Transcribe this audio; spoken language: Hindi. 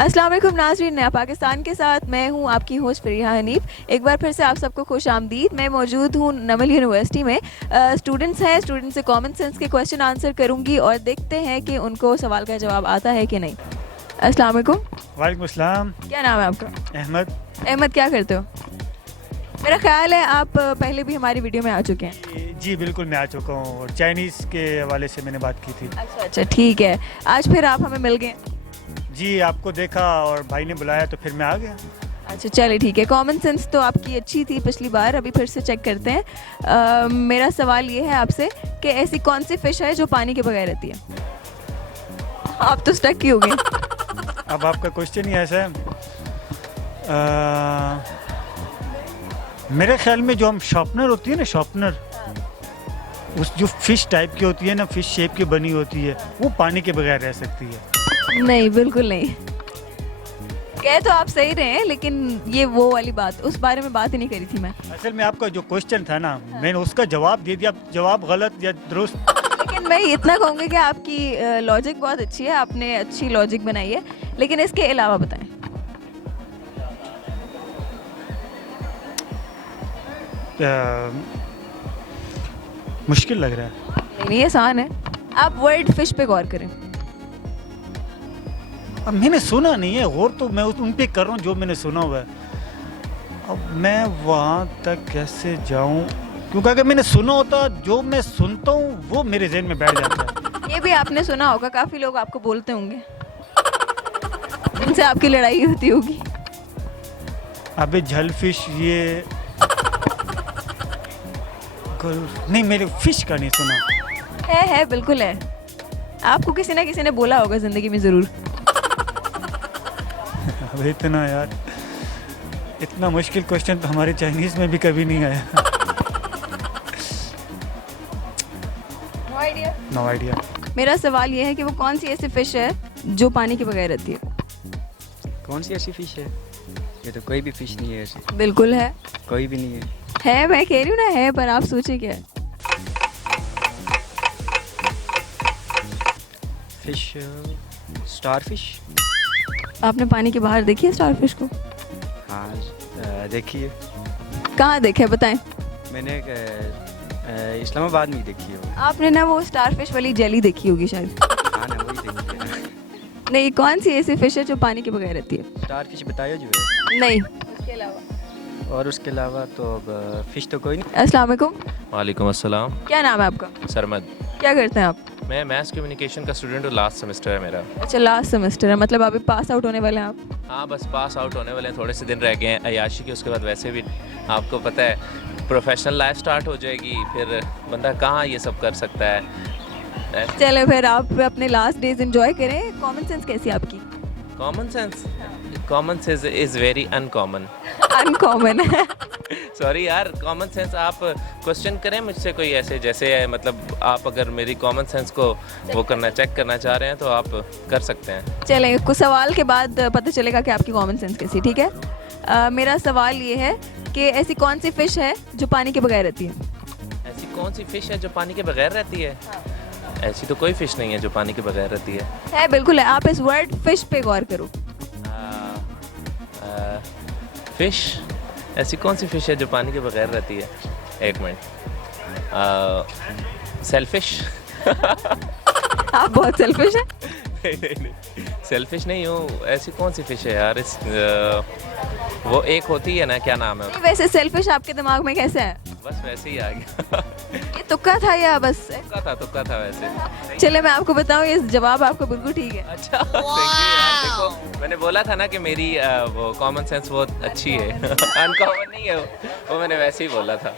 अस्सलाम वालेकुम नाज़रीन, नया पाकिस्तान के साथ मैं हूं आपकी होस्ट फरीहा हनीफ। एक बार फिर से आप सबको खुश आमदीद। मैं मौजूद हूं नमल यूनिवर्सिटी में। स्टूडेंट्स हैं, स्टूडेंट्स से कॉमन सेंस के क्वेश्चन आंसर करूंगी और देखते हैं कि उनको सवाल का जवाब आता है कि नहीं। अस्सलाम वालेकुम। वालेकुम अस्सलाम। क्या नाम है आपका? अहमद। अहमद, क्या करते हो? मेरा ख्याल है आप पहले भी हमारी वीडियो में आ चुके हैं। जी बिल्कुल, मैं आ चुका हूँ और चाइनीज़ के हवाले से मैंने बात की थी। अच्छा अच्छा, ठीक है। आज फिर आप हमें मिल गए। जी, आपको देखा और भाई ने बुलाया तो फिर मैं आ गया। अच्छा चलिए ठीक है। कॉमन सेंस तो आपकी अच्छी थी पिछली बार, अभी फिर से चेक करते हैं। मेरा सवाल ये है आपसे कि ऐसी कौन सी फिश है जो पानी के बगैर रहती है? आप तो स्टक ही हो गए। अब आपका क्वेश्चन ही ऐसा है। मेरे ख्याल में जो हम शॉर्पनर होती है ना, शॉर्पनर, उस जो फिश टाइप की होती है ना, फिश शेप की बनी होती है, वो पानी के बगैर रह सकती है। नहीं, बिल्कुल नहीं। कह तो आप सही रहे हैं, लेकिन ये वो वाली बात, उस बारे में बात ही नहीं करी थी मैं। असल में आपका जो क्वेश्चन था ना, मैंने उसका जवाब दे दिया। जवाब गलत या दुरुस्त। लेकिन मैं इतना कहूँगी कि आपकी लॉजिक बहुत अच्छी है, आपने अच्छी लॉजिक बनाई है, लेकिन इसके अलावा बताएं। मुश्किल लग रहा है। नहीं, आसान है। आप वर्ड फिश पे गौर करें। अब मैंने सुना नहीं है, गौर तो मैं उन पे कर रहा हूँ जो मैंने सुना हुआ है। अब मैं वहाँ तक कैसे जाऊँ, क्योंकि अगर मैंने सुना होता, जो मैं सुनता हूँ वो मेरे जहन में बैठ जाता है। ये भी आपने सुना होगा, काफ़ी लोग आपको बोलते होंगे, उनसे आपकी लड़ाई होती होगी। अबे झलफिश, ये नहीं, मेरे फिश का नहीं सुना। है बिल्कुल है। आपको किसी ना किसी ने बोला होगा ज़िंदगी में ज़रूर। अब इतना यार, इतना मुश्किल क्वेश्चन तो हमारे चाइनीज़ में भी कभी नहीं आया। No idea. मेरा सवाल ये है कि वो कौन सी ऐसी फिश है जो पानी के बगैर रहती है? कौन सी ऐसी फिश है? ये तो कोई भी फिश नहीं है ऐसी। बिल्कुल है। कोई भी नहीं है। मैं कह रही हूँ ना है, पर आप सोचे क्या है? Fish, star fish. आपने पानी के बाहर देखी है स्टार फिश को? हाँ, देखिए। कहाँ देखा है, बताएं। मैंने इस्लामाबाद में ही देखी है वो। आपने ना वो स्टार फिश वाली जेली देखी होगी शायद। हाँ ना, वही देखी है ना। नहीं, कौन सी ऐसी फिश है जो पानी के बगैर रहती है? स्टार फिश बताया जो है। नहीं, उसके अलावा। और उसके अलावा तो अब फिश तो कोई नहीं। अस्सलाम वालेकुम। वालेकुम अस्सलाम। क्या नाम है आपका? सरमद। क्या करते हैं आप? मैं मैथ्स कम्युनिकेशन का स्टूडेंट हूँ, लास्ट सेमेस्टर है मेरा। अच्छा, लास्ट सेमेस्टर है, मतलब अभी पास आउट होने वाले हैं आप? हाँ, बस पास आउट होने वाले हैं, थोड़े से दिन रह गए हैं अय्याशी के। उसके बाद वैसे भी आपको पता है प्रोफेशनल लाइफ स्टार्ट हो जाएगी, फिर बंदा कहाँ ये सब कर सकता है। चले फिर आप अपने लास्ट डेज एंजॉय करें। कॉमन सेंस कैसी है आपकी? Common sense is very uncommon. Uncommon है। सॉरी यार, कॉमन सेंस आप क्वेश्चन करें मुझसे कोई ऐसे, जैसे मतलब आप अगर मेरी कॉमन सेंस को वो करना, चेक करना चाह रहे हैं तो आप कर सकते हैं। चलें, कुछ सवाल के बाद पता चलेगा कि आपकी कॉमन सेंस कैसी, ठीक है? मेरा सवाल ये है कि ऐसी कौन सी फिश है जो पानी के बगैर रहती है? ऐसी कौन सी फिश है जो पानी के बगैर रहती है? ऐसी तो कोई फिश नहीं है जो पानी के बगैर रहती है। बिल्कुल है। आप इस वर्ड फिश पे गौर करो। फिश, ऐसी कौन सी फिश है जो पानी के बगैर रहती है? एक मिनट। सेल्फिश। आप बहुत सेल्फिश हैं। नहीं, सेल्फिश नहीं हूँ। ऐसी कौन सी फिश है यार? वो एक होती है ना, क्या नाम है? नहीं, वैसे सेल्फिश आपके दिमाग में कैसे है? बस वैसे ही आ गया। ये तुक्का था या बस? तुक्का था वैसे। चले, मैं आपको बताऊं, ये जवाब आपका बिल्कुल ठीक है। अच्छा, थैंक यू यार। देखो, मैंने बोला था ना कि मेरी वो कॉमन सेंस बहुत अच्छी है। अनकॉमन नहीं है वो मैंने वैसे ही बोला था।